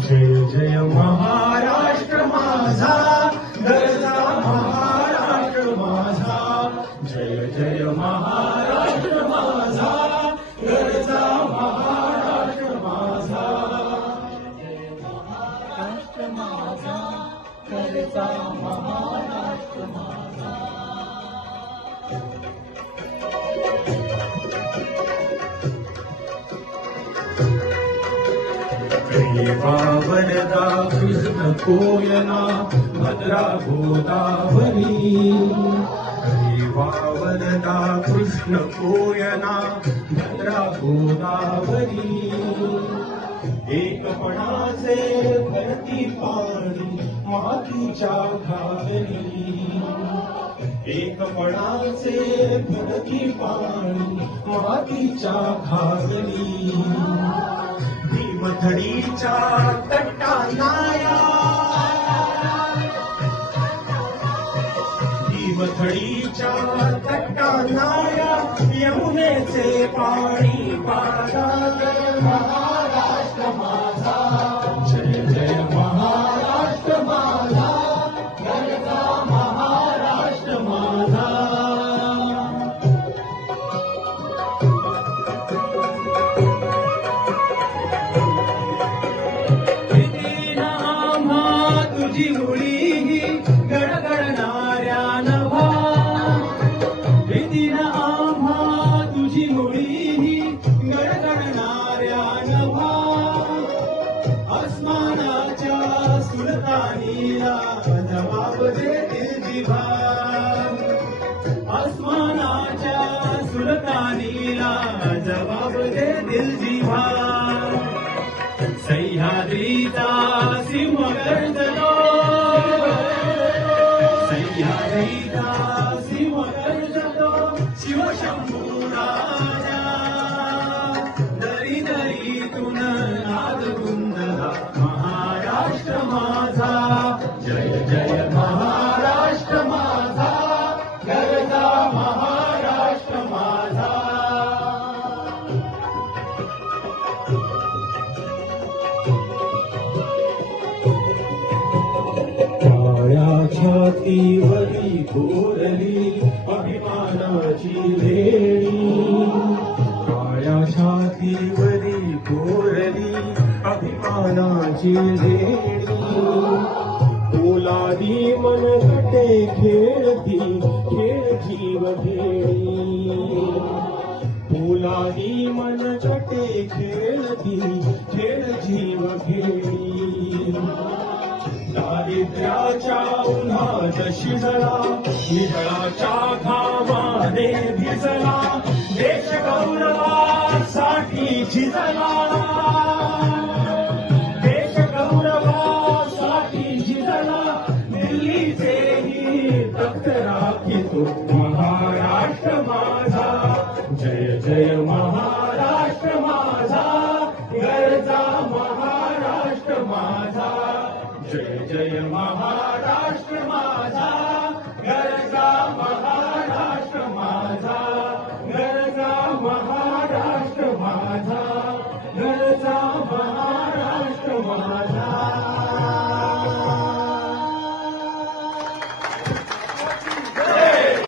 जय जय महाराष्ट्र माझा, गरजा महाराष्ट्र माझा. जय जय महाराष्ट्र माझा, गरजा महाराष्ट्र माझा. महाराष्ट्र माझा, गरजा महाराष्ट्र माझा. रेवा वरदा कृष्ण कोयना भद्रा गोदावरी. रेवा वरदा कृष्ण कोयना भद्रा गोदावरी. एकपणाचे भरती पाणी मातीच्या घागरी. एकपणाचे भरती पाणी मातीच्या घागरी. भीमथडीच्या तटानाया, भीमथडीच्या तटानाया यमुनेचे पाणी पाजात महाराष्ट्र माझा. जय जय महाराष्ट्र माझा, गरजा महाराष्ट्र माझा. तुझी मुळी ही गडगडणाऱ्या नभा. प्रीतीनं आम्हा तुझी मुळी ही गडगडणाऱ्या नभा. आसमानाच्या सुलतानीला जबाब देतील जिव्हा. आसमानाच्या सुलतानीला जबाब देतील जिव्हा. सह्याद्रीचा सिंह गर्जनो, सह्याद्रीचा सिंह गर्जनो शिवशंभू राजा. दरी दरीतून नाद गुंजला महाराष्ट्र माझा. जय जय महाराष्ट्र माझा, गरजा महाराष्ट्र माझा. काळ्या छातीवरी कोरली अभिमानाची लेणी. काळ्या छातीवरी कोरली अभिमानाची लेणी. पोलादी मनगटे खेळती खेळ जीव घेणी. पोलादी मनगटे खेळती खेळ जीव घेणी. दारिद्र्याच्या उन्हात शिजला, निळाच्या घामाने भिजला. देश गौरवासाठी झिजला, देश गौरवासाठी झिजला. दिल्लीचेही तख्त राखितो महाराष्ट्र माझा. जय जय महाराष्ट्र.